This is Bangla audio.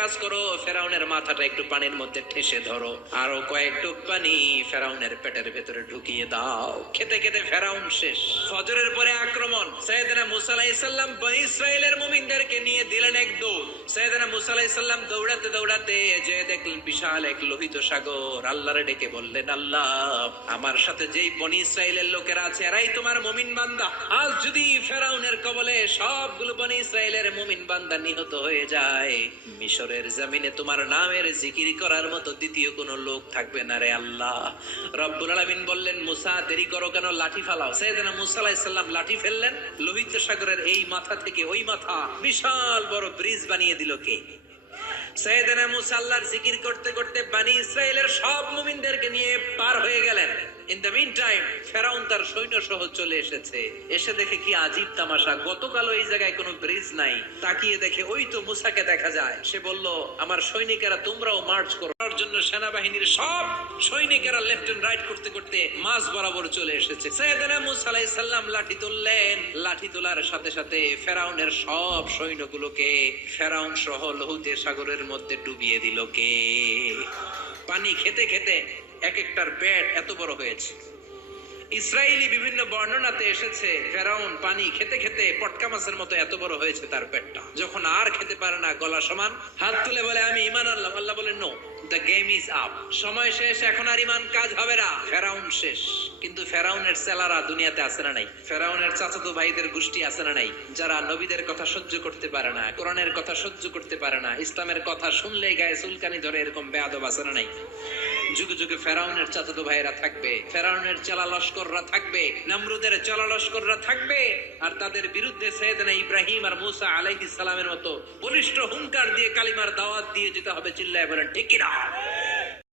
কাজ করো, ফেরাউনের মাথাটা একটু পানির মধ্যে ঠেসে ধরো, আরো কয়েক ডুব পানি ফেরাউনের পেটের ভেতরে ঢুকিয়ে দাও। খেতে খেতে ফেরাউন শেষ। ফজরের পরে আক্রমণ। সাইয়েদনা মুসা আলাইহিস সালাম বনী ইসরাইলের মুমিনদেরকে নিয়ে দিলেন এক দৌড়। সাইয়েদনা মুসা আলাইহিস সালাম দৌড়াতে দৌড়াতে যে দেখলেন বিশাল এক লোহিত সাগর। আল্লাহরে ডেকে বললেন, আল্লাহ, আমার সাথে যেই বনী ইসরাইলের লোকেরা আছে এরাই তোমার মুমিন বান্দা। আজ যদি ফেরাউনের কবলে সবগুলো বনী ইসরাইলের মুমিন বান্দা নিহত হয়ে যায়, মিশরের জমিনে তোমার নামের জিকির করার মতো দ্বিতীয় কোনো লোক থাকবে না রে আল্লাহ। রব্বুল আলামিন বললেন, মুসা দেরি করো কেন, লাঠি ফালাও। সাইয়েদনা মুসা আলাইহিস সালাম লাঠি ফেললেন। লোহিত সাগরের এই মাথা থেকে ওই মাথা বিশাল বড় ব্রিজ বানিয়ে দিল কে? সাইয়েদনা মুসা আল্লাহর জিকির করতে করতে বনী ইসরাইলের সব মুমিনদেরকে নিয়ে পার হয়ে গেলেন। ইন দ্য মিন টাইম ফেরাউন তার সৈন্য সহ চলে এসেছে। এসে দেখে কি আজীব তামাশা, গতকালও এই জায়গায় কোনো ব্রিজ নাই। তাকিয়ে দেখে ওই তো মুসাকে দেখা যায়। সে বলল, আমার সৈনিকেরা তোমরাও মার্চ করো। তার জন্য সেনাবাহিনীর সব সৈনিকেরা লেফট এন্ড রাইট করতে করতে মাঝ বরাবর চলে এসেছে। সাইয়েদনা মুসা আলাইহিস সালাম লাঠি তুললেন। লাঠি তোলার সাথে সাথে ফেরাউনের সব সৈন্যগুলোকে ফেরাউন সহ লোহিত সাগরের মধ্যে ডুবিয়ে দিল কে? পানি খেতে খেতে এক একটার পেট এত বড় হয়েছে। ইসরায়েলি বিভিন্ন বর্ণনাতে এসেছে ফেরাউন পানি খেতে খেতে পটকা মাছের মতো এত বড় হয়েছে তার পেটটা। যখন আর খেতে পারে না, গলা সমান, হাত তুলে বলে, আমি ঈমান আনলাম। আল্লাহ বলেন, no, the game is up, সময় শেষ, এখন আর ঈমান কাজ হবে না। ফেরাউন শেষ। কিন্তু ফেরাউনের ছেলেরা দুনিয়াতে আছে না নাই? ফেরাউনের চাচাতো ভাইদের গোষ্ঠী আছে না নাই? যারা নবীদের কথা সহ্য করতে পারে না, কোরআনের কথা সহ্য করতে পারে না, ইসলামের কথা শুনলেই গায়ে চুলকানি ধরে, এরকম বেয়াদব আছে না নাই? যুগে যুগে ফেরাউনের চাচাতো ভাইরা থাকবে, ফেরাউনের চালা লস্কররা থাকবে, নমরুদের চালা লস্কররা থাকবে, আর তাদের বিরুদ্ধে সাইয়েদনা ইব্রাহিম আর মুসা আলাইহিস সালামের মতো বলিষ্ঠ হুঙ্কার দিয়ে কালিমার দাওয়াত দিয়ে যেতে হবে। চিল্লায় বলেন ঠিক কি না?